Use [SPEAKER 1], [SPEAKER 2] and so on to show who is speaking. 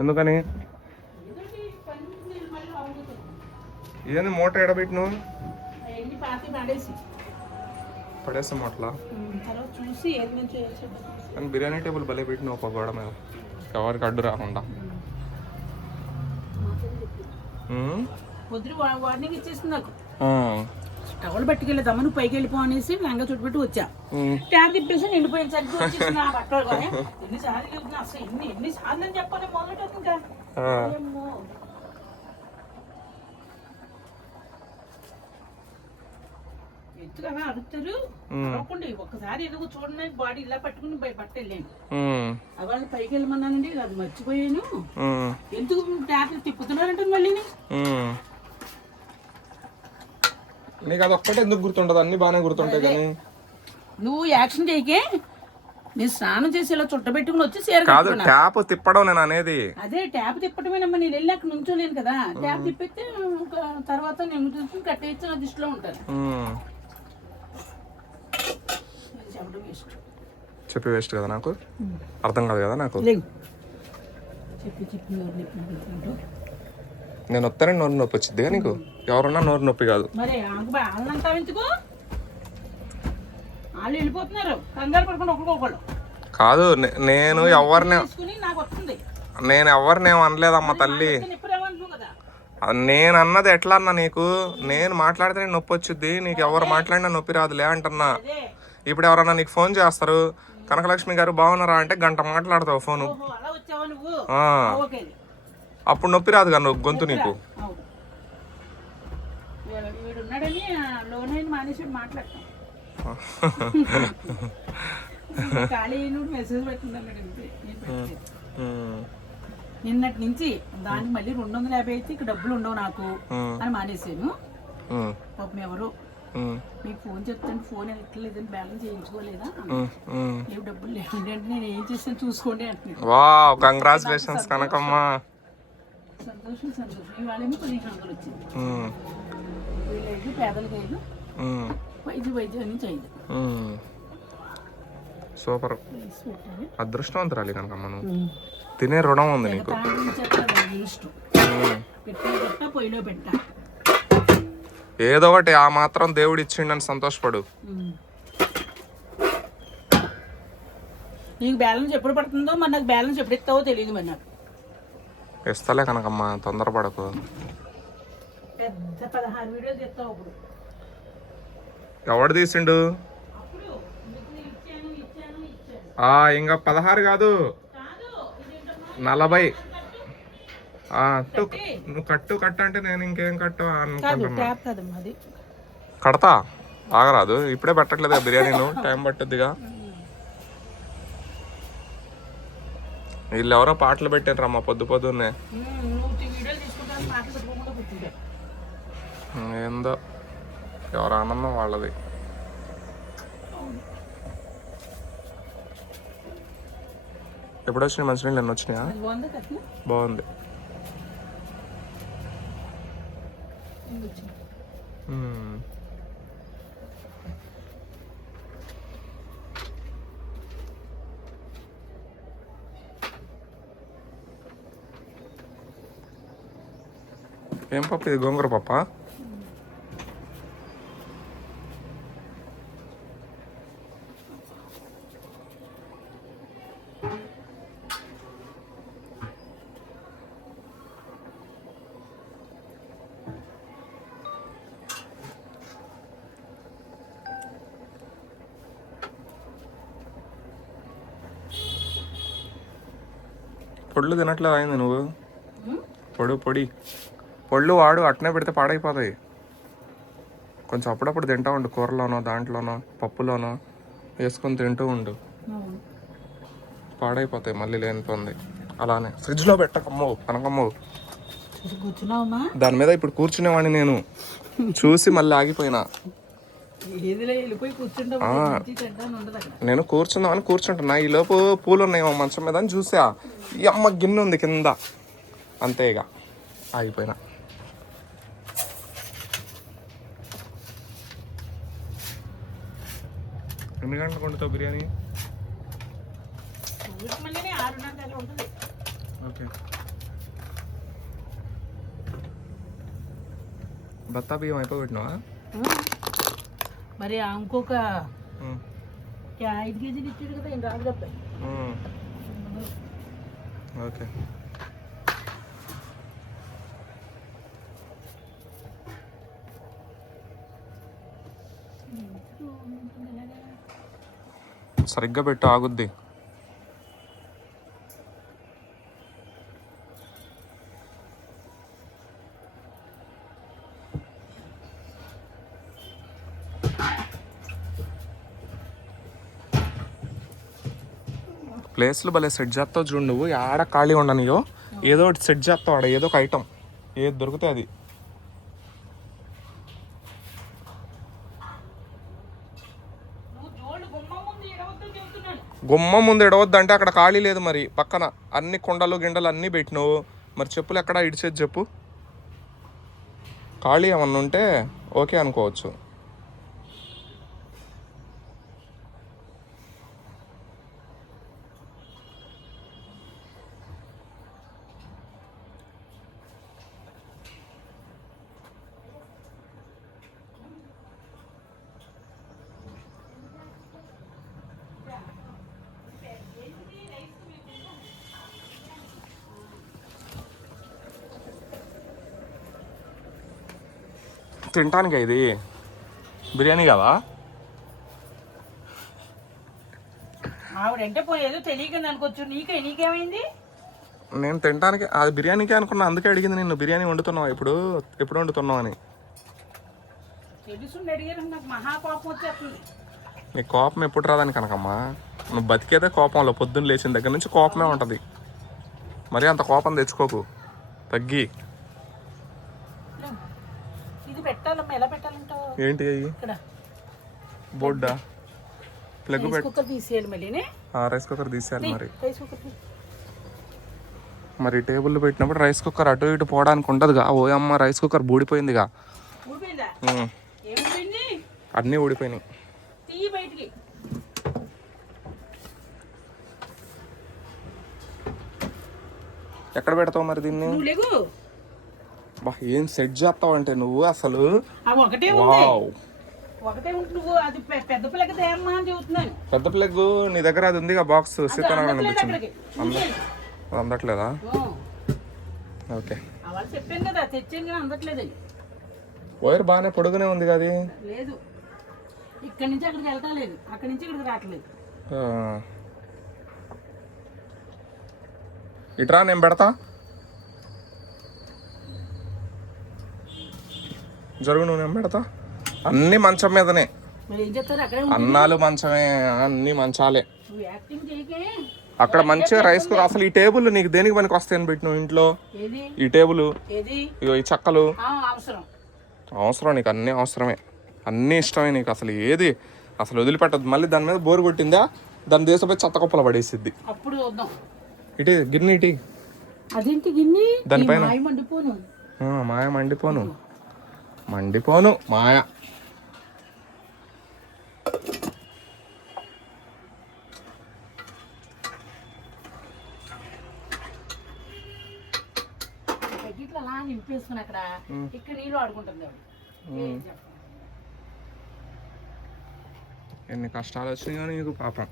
[SPEAKER 1] ఎందుకని? ఏంది మూట ఎడబెట్టిను పడేస్తాం అట్లా కానీ బిర్యానీ టేబుల్ భలే పెట్టిన ఒక గోడ మీద. ఎవరికి అడ్డు రాకుండా.
[SPEAKER 2] వార్నింగ్ ఇచ్చేసింది నాకు. టవల్ పట్టుకెళ్ళేదమ్మా నువ్వు పైకి వెళ్ళిపో అనేసి లంగా చుట్టుపెట్టి వచ్చా. ట్యాబ్ తిప్పేసి నిండిపోయిన సరిగ్గా వచ్చేసి నా బట్టలు కానీ ఎన్నిసార్లు చెప్తున్నా అసలు ఎన్ని ఎన్నిసార్లు అని చెప్పాలి మొదలట ఇంకా. ఎత్తుగా అడుగుతారు. అవ్వకుండా ఒక్కసారి ఎందుకు చూడండి బాడీ ఇలా పట్టుకుని బయ బట్ట వెళ్ళాను. అవాళ పైకి వెళ్ళమన్నానండి అది మర్చిపోయాను. ఎందుకు ట్యాబ్లు తిప్పుతున్నారంటే మళ్ళీ.
[SPEAKER 1] నీకు అది ఒక్కటే ఎందుకు గుర్తుండదు? అన్ని బాగానే గుర్తుంటాయి కానీ.
[SPEAKER 2] నువ్వు యాక్షన్ చేయకే నేను స్నానం చేసి ఇలా చుట్టబెట్టుకుని వచ్చి చీర
[SPEAKER 1] కాదు
[SPEAKER 2] కట్టుకున్నా.
[SPEAKER 1] ట్యాప్ తిప్పడం నేను అనేది.
[SPEAKER 2] అదే ట్యాప్ తిప్పటమేనమ్మా నేను వెళ్ళి అక్కడ నుంచోలేను కదా. ట్యాప్ తిప్పితే ఒక తర్వాత నేను చూసుకుని కట్టేయచ్చు నా దృష్టిలో ఉంటాను.
[SPEAKER 1] ఉమ్.
[SPEAKER 2] ఇది చెప్పడం ఇష్టం
[SPEAKER 1] చెప్పి వేస్ట్ కదా నాకు? అర్థం కాదు కదా నాకు?
[SPEAKER 2] చెప్పి చెప్పి నోరు నొప్పి పెట్టుకుంటూ.
[SPEAKER 1] నేను వస్తానే నోరు నొప్పి వచ్చిందిగా నీకు? ఎవరున్నా నోరు నొప్పి కాదు.
[SPEAKER 2] మరి వాళ్ళంతా ఎందుకు వాళ్ళు వెళ్ళిపోతున్నారు. కంగారు పడుకుని ఒకరికొకళ్ళు
[SPEAKER 1] కాదు నే- నేను ఎవరిని
[SPEAKER 2] తీసుకుని నాకు వస్తుంది.
[SPEAKER 1] నేను ఎవరిని అనలేదమ్మా తల్లి.
[SPEAKER 2] కదా?
[SPEAKER 1] అది నేను అన్నది ఎట్లా అన్నా నీకు? నేను మాట్లాడితే నీకు నొప్పి వచ్చింది నీకు ఎవరు మాట్లాడినా నొప్పి రాదులే అంటున్నా.
[SPEAKER 2] అదే.
[SPEAKER 1] ఇప్పుడు ఎవరన్నా నీకు ఫోన్ చేస్తారు? కనకలక్ష్మి గారు బాగున్నారా అంటే గంట మాట్లాడతావు ఫోను.
[SPEAKER 2] ఓహో అలా వచ్చావా నువ్వు?
[SPEAKER 1] ఆ,
[SPEAKER 2] ఓకే.
[SPEAKER 1] అప్పుడు నొప్పి రాదు కదా గొంతు నీకు?
[SPEAKER 2] నిన్నటి నుంచి దానికి మళ్ళీ రెండు వందల యాభై అయితే ఇక డబ్బులు ఉండవు నాకు అని మానేసాను పాపం ఎవరు. మీకు ఫోన్ చెప్తాను ఫోన్ ఎక్కలేదని బ్యాలెన్స్ చేయించుకోలేదా. లేవు డబ్బులు అంటే నేను ఏం చేస్తాను చూసుకోండి అంటున్నాను
[SPEAKER 1] వావ్ కంగ్రాచులేషన్స్ కనకమ్మ.
[SPEAKER 2] సంతోషం సంతోషం. ఇవాళేమో పదిహేను వందలు వచ్చింది
[SPEAKER 1] ఉమ్,
[SPEAKER 2] వీళ్ళైదు పేదలకు ఐదు
[SPEAKER 1] ఉమ్,
[SPEAKER 2] వైద్య వైద్యం నుంచి ఐదు
[SPEAKER 1] ఉమ్. సూపర్. అదృష్టవంతురాలి కనకమ్మ నువ్వు తినే రుణం ఉంది నీకు. ఏదో ఒకటి ఆ మాత్రం దేవుడు ఇచ్చిండని సంతోషపడు.
[SPEAKER 2] నీకు బ్యాలెన్స్ ఎప్పుడు పడుతుందో మరి నాకు బ్యాలెన్స్ ఎప్పుడు ఇస్తావో తెలియదు మరి నాకు.
[SPEAKER 1] ఇస్తలే కనకమ్మ తొందరపడకు. ఎవడు తీసిండు? ఇంకా పదహారు కాదు? నలభై. నువ్వు కట్టు కట్టు అంటే నేను ఇంకేం కట్టు అనుకుంటున్నా. కడతా. ఆగరాదు ఇప్పుడే పెట్టట్లేదు బిర్యానీ నువ్వు టైం పట్టుద్దిగా. వీళ్ళు ఎవరో పాటలు పెట్టారు పొద్దు పొద్దున్నే. ఏందో. ఎవరు ఆనందం వాళ్ళది. ఎప్పుడు వచ్చినాయి మంచినీళ్ళు ఎన్ని వచ్చినాయా
[SPEAKER 2] బాగుందా.
[SPEAKER 1] ఏం పప్పు ఇది గోంగూర పప్ప పొళ్ళు తినట్లేదు అయింది నువ్వు
[SPEAKER 2] ఉమ్,
[SPEAKER 1] పొడు పొడి పొళ్ళు వాడు అట్నే పెడితే పాడైపోతాయి. కొంచెం అప్పుడప్పుడు తింటా ఉండు కూరలోనో దాంట్లోనో పప్పులోనో వేసుకొని తింటూ ఉండు. పాడైపోతాయి మళ్ళీ లేనిపోంది. అలానే. ఫ్రిడ్జ్లో పెట్టకమ్మో
[SPEAKER 2] కూర్చున్నావమ్మా?
[SPEAKER 1] దాని మీద ఇప్పుడు కూర్చునేవాడిని నేను. చూసి మళ్ళీ ఆగిపోయినా. నేను కూర్చుందామని కూర్చుంటున్నా. ఈ లోపు పూలు ఉన్నాయేమో మంచం మీద అని చూసా. ఈ అమ్మ గిన్నె ఉంది కింద. అంతే ఇక. ఆగిపోయినా. ఎన్ని గంటలకు వండుతావు బిర్యానీ ఓకే బత్తా బియ్యం అయిపోగొట్టినావా
[SPEAKER 2] మరి ఇంకొక ఐదు కేజీలు ఇచ్చాడు కదా రాదు
[SPEAKER 1] ఓకే సరిగ్గా పెట్టు ఆగుద్ది. ప్లేస్లు భలే సెట్ చేస్తావు చూడు నువ్వు. ఆడ ఖాళీ ఉండనియో ఏదో ఒకటి సెట్ చేస్తావు ఆడ ఏదో ఒక ఐటమ్. ఏది దొరికితే అది
[SPEAKER 2] నువ్వు జోళ్ళు గుమ్మం ముందు ఎడవద్దని చెబుతున్నాను
[SPEAKER 1] గుమ్మ ముందు ఎడవద్దు అంటే అక్కడ ఖాళీ లేదు మరి. పక్కన అన్ని కొండలు గిండలు అన్నీ పెట్టినావు. మరి చెప్పులు ఎక్కడ ఇడిచేది చెప్పు. ఖాళీ ఏమన్నా ఉంటే ఓకే అనుకోవచ్చు. తినటానికి ఇది. బిర్యానీ కదా
[SPEAKER 2] ఆవిడంటే పోయేదో తెలియక అనుకోవచ్చు నీకే నీకేమైంది?
[SPEAKER 1] నేను తినటానికి అది బిర్యానీకే అనుకున్నా అందుకే అడిగింది నిన్ను బిర్యానీ వండుతున్నావా ఇప్పుడు? ఎప్పుడు వండుతున్నావు అని. నీ కోపం ఎప్పుడు రాదని కనకమ్మా. నువ్వు బతికేదే కోపంలో పొద్దున్న లేచిన దగ్గర నుంచి కోపమే ఉంటుంది. మరి అంత కోపం తెచ్చుకోకు. తగ్గి. ఏంటి అయ్యి బోర్డా? ప్లగ్
[SPEAKER 2] రైస్ కుక్కర్ తీసేయాలి మళ్ళీనే
[SPEAKER 1] ఆ, రైస్ కుక్కర్ తీసేయాలి మరి.
[SPEAKER 2] రైస్ కుక్కర్ తీ.
[SPEAKER 1] మరి టేబుల్ పెట్టినప్పుడు రైస్ కుక్కర్ అటు ఇటు పోవడానికి ఉండదుగా. ఓ అమ్మ రైస్ కుక్కర్ బూడిపోయిందిగా. అన్నీ ఊడిపోయినాయి. ఎక్కడ పెడతావు మరి దీన్ని? బా ఏం సెట్ చేస్తావు అంటే నువ్వు అసలు?
[SPEAKER 2] ఒకటే
[SPEAKER 1] వావ్.
[SPEAKER 2] ఒకటే ఉంది నువ్వు. అది పె- పెద్ద పిల్లకి తేమ్మా అని చెబుతున్నాను.
[SPEAKER 1] పెద్ద ప్లగ్ నీ దగ్గర అది ఉందిగా బాక్స్
[SPEAKER 2] ఉంచేయాలి.
[SPEAKER 1] అది అందట్లేదా. ఓకే.
[SPEAKER 2] ఆ వాళ్ళు చెప్పాను కదా తెచ్చాను కానీ అందట్లేదని.
[SPEAKER 1] వైర్ బాగానే పొడుగునే ఉంది కదా
[SPEAKER 2] లేదు. ఇక్కడి నుంచి అక్కడికి వెళ్తా లేదు అక్కడి నుంచి ఇక్కడికి రావట్లేదు.
[SPEAKER 1] ఇట్రా నేను పెడతా. జరుగు నువ్వు పెడతా. అన్ని మంచం మీదనే. అన్నాలు మంచమే అన్ని మంచాలే.
[SPEAKER 2] నువ్వు
[SPEAKER 1] అక్కడ మంచిగా రైస్ కుక్కర్ అసలు ఈ టేబుల్ నీకు దేనికి పనికి వస్తాయని పెట్టినావు ఇంట్లో?
[SPEAKER 2] ఏది?
[SPEAKER 1] ఈ టేబుల్ ఈ చక్కలు.
[SPEAKER 2] అవసరం.
[SPEAKER 1] నీకు అన్నీ అవసరమే. అన్నీ ఇష్టమే నీకు అసలు ఏది? అసలు వదిలిపెట్టద్దు. మళ్ళీ దాని మీద బోరు కొట్టిందా? దాని దేశపోయి చెత్త కుప్పలు పడేసిద్ది.
[SPEAKER 2] అప్పుడు
[SPEAKER 1] ఇటీ గిన్నె ఇటీ. దానిపైన?
[SPEAKER 2] మాయ మండిపోను.
[SPEAKER 1] మండిపోను మాయ.
[SPEAKER 2] ఇట్లా అలా నింపేసుకుని అక్కడ ఇక్కడ నీళ్ళు ఆడుకుంటుంది ఆవిడ.
[SPEAKER 1] ఎన్ని కష్టాలు వచ్చినాయో నీకు పాపం.